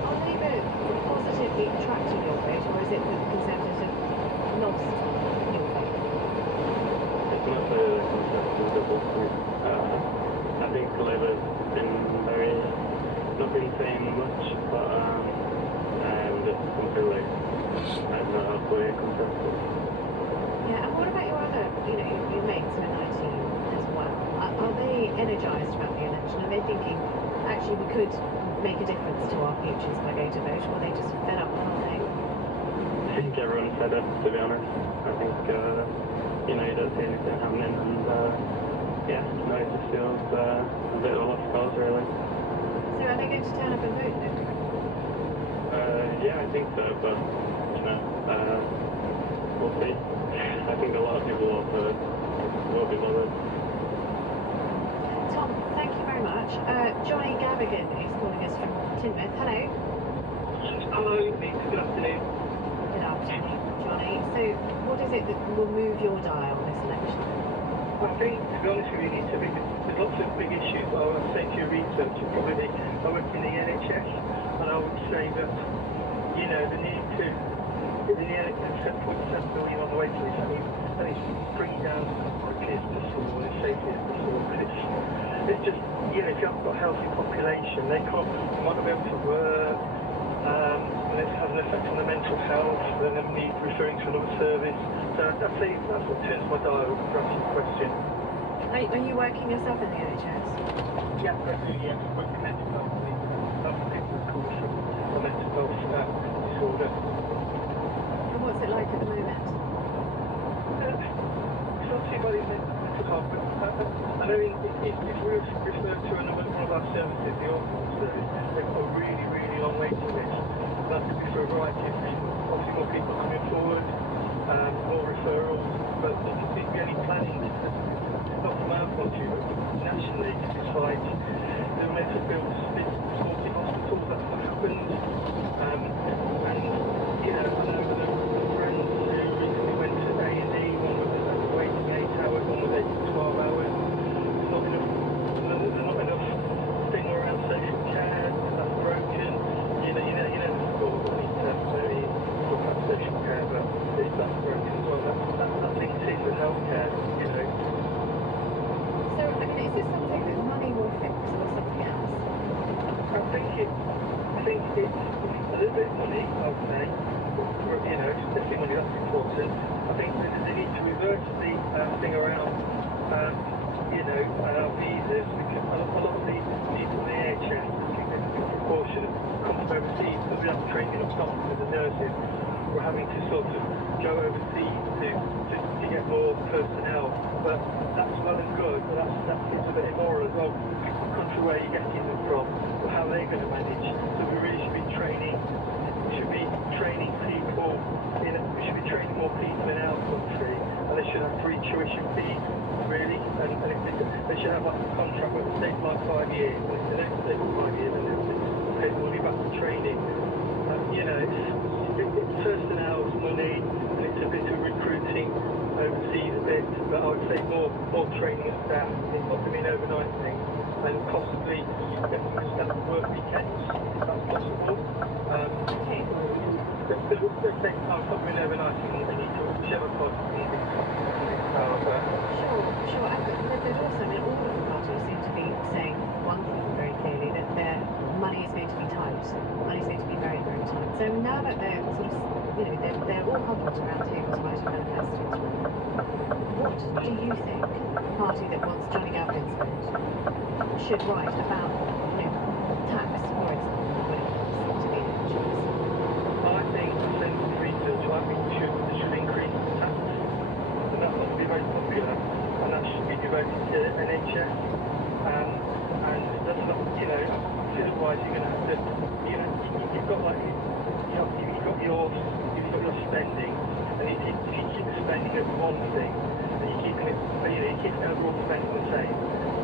Are Labour positively attracting your vote, or is it that the Conservatives have lost your vote? It's mostly the Conservatives that will win. I think Labour's been not been saying much, but just completely fully Conservative. Yeah, and what about your other, your mates who are 19 as well? Are they energised about the election? Are they thinking, actually, we could make a difference to our futures by going to vote, or are they just fed up with the whole thing? I think everyone's fed up, to be honest. I think, you don't see anything happening, and yeah, no, it just feels a bit of a lost cause, really. So are they going to turn up and vote then? Yeah, I think so, but, we'll see. I think a lot of people will be bothered. Tom, thank you very much. Johnny Gavigan is calling us from Teignmouth. Hello. Hello, good afternoon. Good afternoon, Johnny. So what is it that will move your dial this election? I think, to be honest with you, there's lots of big issues, but I would say to your research, probably I work in the NHS, and I would say that, the need to get the NHS 7.7 billion on the way to this, and it's bringing down quickly as possible, as safely as possible, but it's just, if you haven't got a healthy population, they might not be able to work, and it has an effect on their mental health, and then need referring to another service. So I'd say that's what turns my dial to answer your question. Are you working yourself in the NHS? Yeah, I do, yeah. I work in mental health. That's people with calls from a mental health disorder. And what's it like at the moment? It's not too bad in mental health, but I know if we refer to one of our services, the Orphan service, they've got a really, really long happened. And you know, I know the friends who recently went to A&E, one was waiting 8 hours, one was 12 hours. There's not enough thing around social care, that's broken. We need to maybe talk about social care, but if that's broken as well, that's linked in with healthcare, you know. So, I mean, is this something that money will fix or something else? I think it's a little bit of money, I would say. You know, especially money, that's important. I think that they need to reverse the thing around, our visas, because a lot of the people in the NHS, a significant proportion come from overseas, because we have training of doctors and nurses. We're having to sort of go overseas to get more personnel, but that's well and good, but that seems a bit immoral as well. The country where you're getting them from, or how they're going to manage. So we really should be training people, we should be training more people in our country, and they should have free tuition fees, really, and if they should have like a contract where they stay for like 5 years, and if they don't stay for 5 years, then they pay the money back to training. It's personnel's money, and it's a bit of recruiting overseas a bit, but I would say more training of staff. It's not to be an overnight thing, and possibly getting the staff to work weekends, if that's possible. Let's say it's not an overnight thing, we need to, whichever possibly is power, but... Sure, and there's also, I mean, all of the parties seem to be saying one thing very clearly, that their money is going to be tight. Money is going to be very, very tight. So now that they're sort of, they're all huddled around tables writing manifestos, what do you think the party that wants Johnny Gavin's vote should write about, tax, for example, when it comes to the NHS? I think sensitive research, I think we should increase the tax, and that's not to be very popular, and that should be devoted to NHS, and that's not, otherwise you're going to have to, you've got your spending, and if you keep spending at one thing, and you're keeping overall spending the same,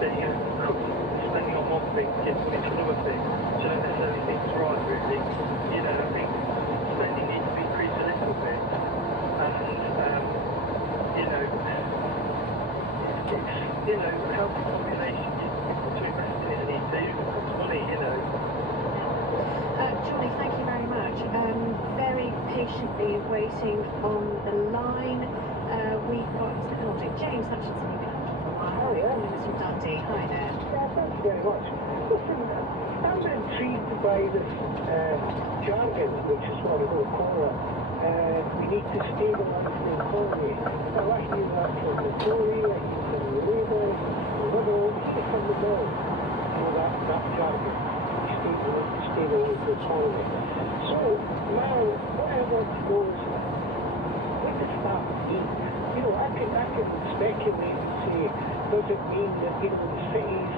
then you're going to cut spending on one thing to get money to another thing, which I don't necessarily think is right, really. I think spending needs to be increased a little bit, and it's helping the population to invest in it, it costs money, Johnny, thank you very much. Very patiently waiting on the line. We've got James Hutchinson, you've been on for a while. Calling us from Dundee. Hi there. Thank you very much. Listen, I'm intrigued by this jargon, which is what we're going to call it. We need to stabilise the economy. Now, I hear that from the Tory, I hear from the Labour, the Liberal, I hear from the Mill, that jargon. Stabilise the economy. So, now, what I want to know is, what does that mean? I can speculate and say, does it mean that, the city's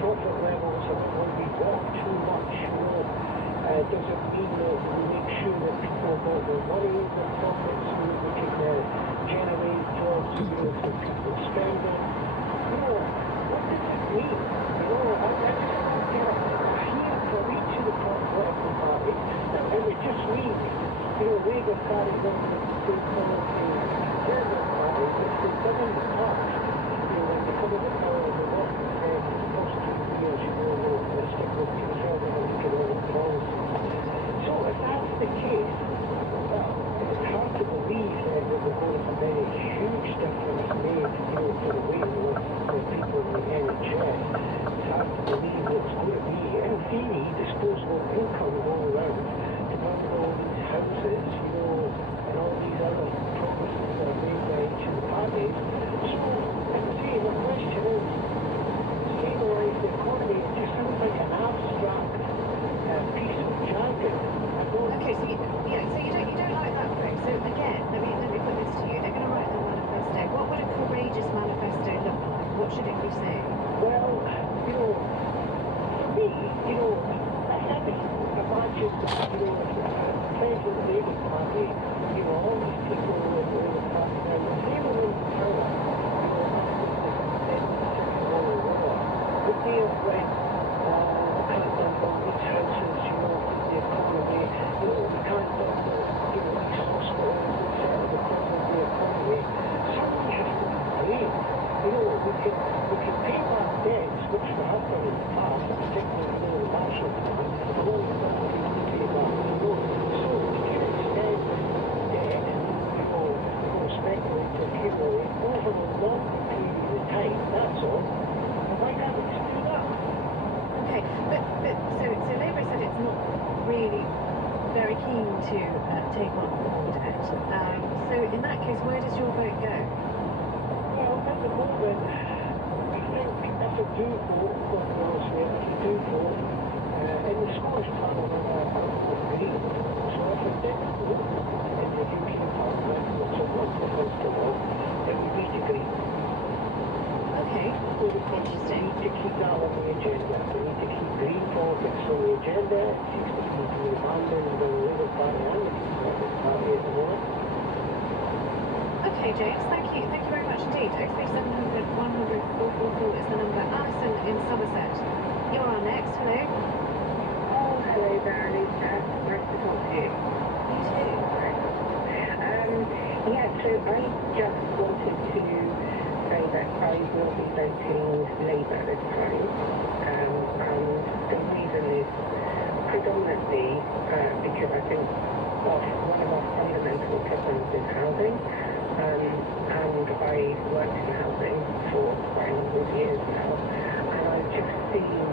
profit levels are going to be bought too much? Does it mean that we make sure that people got their money, their profits, so that we can generate jobs for people spending? What does it mean? I hear from each of the political parties, and we just need, Labour carries on the same policy, Conservative parties, which they've done in the past. When they come into power, they're not supposed to be, they stick with Conservative and economic policy. So if that's the case, well, it's hard to believe that there's going to be a huge difference made for the waiting list for people in the NHS. It's hard to believe that it's going to be, in theory, disposable income all around to build all these houses, and all these other promises that are made by each of the parties. So, the question is, stabilise the economy, it just sounds like an abstract piece of jargon. Okay, so you don't like that phrase. So again, let me put this to you. They're going to write the manifesto. What would a courageous manifesto look like? What should it be saying? Well, for me, I had to imagine, President Labour Party, all these people in the Labour Party now, if they were in power, would they have went Clinton on these houses, the to take on more debt. So in that case, where does your vote go? Well, at the moment, I think that's a do vote, for those that's a do vote. And the Scottish Parliament agree. So if a debt vote in the UK Parliament was a one to one, then we need to agree. Okay. So we need to keep that on the agenda. We need to keep green politics on the agenda. It seems to be abandoned the Labour Party and the Conservative Party at the moment. Okay, James, thank you very much indeed. 03700 100 444 is the number. Alison in Somerset, you're on next. Hello. Oh, hello there, Lisa. Nice to talk to you. You too. Yeah, so I just wanted to say that I will be voting Labour this time. And the reason is predominantly because I think one of our fundamental problems is housing. And I've worked in housing for quite a number of years now, and I've just seen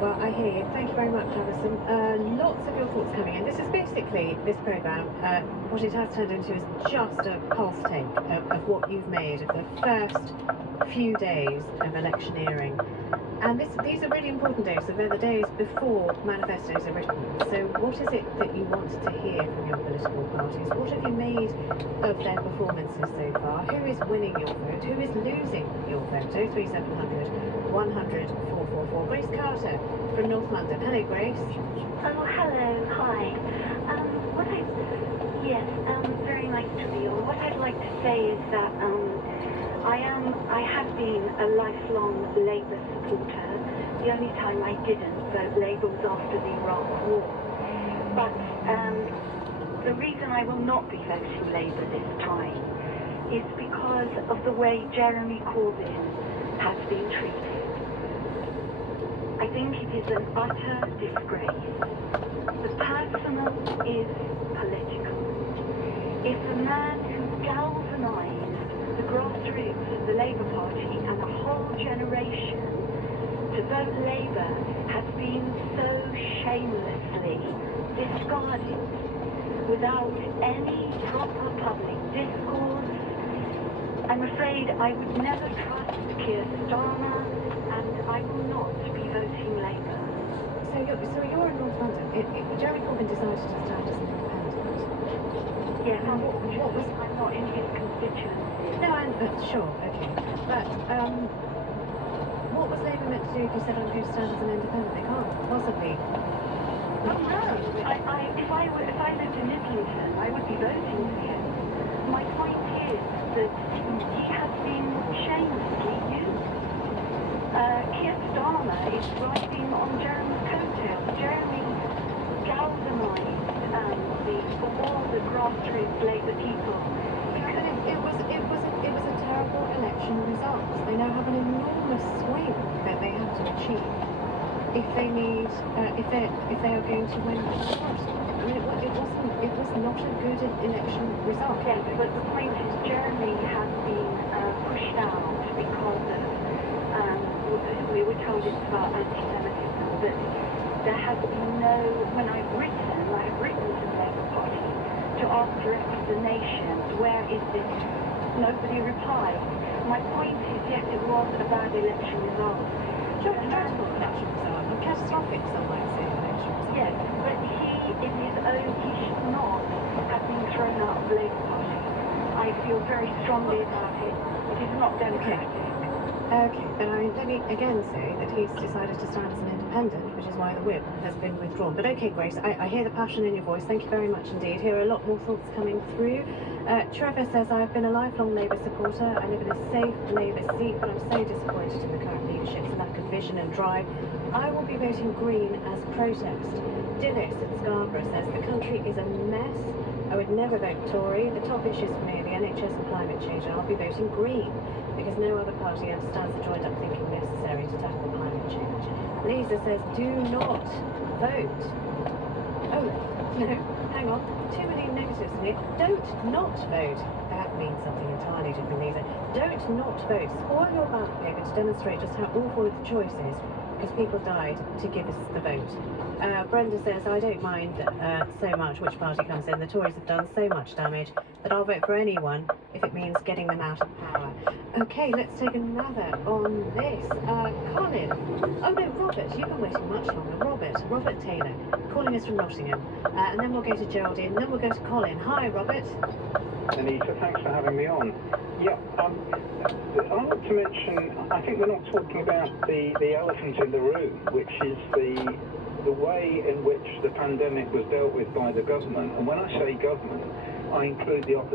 the Well, I hear you. Thank you very much, Alison. Lots of your thoughts coming in. This is basically, this programme, what it has turned into is just a pulse take of what you've made of the first few days of electioneering. And these are really important days, so they're the days before manifestos are written. So what is it that you want to hear from your political parties? What have you made of their performances so far? Who is winning your vote? Who is losing your vote? 03700 100 444. Grace Carter from North London. Hello, Grace. Oh, hello. Hi. Very nice to be on. What I'd like to say is that I have been a lifelong Labour supporter. The only time I didn't vote Labour was after the Iraq War. But the reason I will not be voting Labour this time is because of the way Jeremy Corbyn has been treated. I think it is an utter disgrace. The personal is political. If the man who galvanised the grassroots of the Labour Party and a whole generation to vote Labour has been so shamelessly discarded without any proper public discourse, I'm afraid I would never trust Keir Starmer, and I will not be voting Labour. So you're in North London. Jeremy Corbyn decided to stand as an independent. Yes, and what was I'm not in his constituency. No, sure, okay. But what was Labour meant to do if you said I'm going to stand as an independent? They can't possibly. Oh no! If I lived in Islington, I would be voting for him. My point is that he has been shamelessly used. Keir Starmer is riding on Jeremy's coattails. Jeremy galvanised all the grassroots Labour people. It was a terrible election result. They now have an enormous swing that they have to achieve if they need if they are going to win the vote. I mean, it was not a good election result. Yes, but the point is Jeremy has been pushed out because of we were told it's about anti-Semitism, but there has been no. When I've written to the Labour Party to ask for explanations. Where is this? Nobody replied. My point is, yes, it was a bad election result. Dreadful election result. A catastrophic, some might say, election result. Yes, but he, in his own, he should not have been thrown out of the Labour Party. I feel very strongly about it. It is not democratic. Okay, then let me again say that he's decided to stand as an independent, which is why the whip has been withdrawn. But okay, Grace, I hear the passion in your voice. Thank you very much indeed. Here are a lot more thoughts coming through. Trevor says, I've been a lifelong Labour supporter. I live in a safe Labour seat, but I'm so disappointed in the current leadership's lack of vision and drive. I will be voting Green as protest. Dillis at Scarborough says, the country is a mess. I would never vote Tory. The top issues for me are the NHS and climate change, and I'll be voting Green, because no other party understands the joined-up thinking necessary to tackle climate change. Lisa says, do not vote. Oh, no, hang on. Too many negatives here. Don't not vote. That means something entirely different, Lisa. Don't not vote. Spoil your ballot paper to demonstrate just how awful the choice is, because people died to give us the vote. Brenda says, I don't mind so much which party comes in. The Tories have done so much damage that I'll vote for anyone if it means getting them out of power. Okay, let's take another on this. Colin. Oh no, Robert. You've been waiting much longer. Robert Taylor, calling us from Nottingham. And then we'll go to Geraldine, and then we'll go to Colin. Hi, Robert. Anita, thanks for having me on. Yeah, I want to mention, I think we're not talking about the elephant in the room, which is the way in which the pandemic was dealt with by the government. And when I say government, I include the opposition.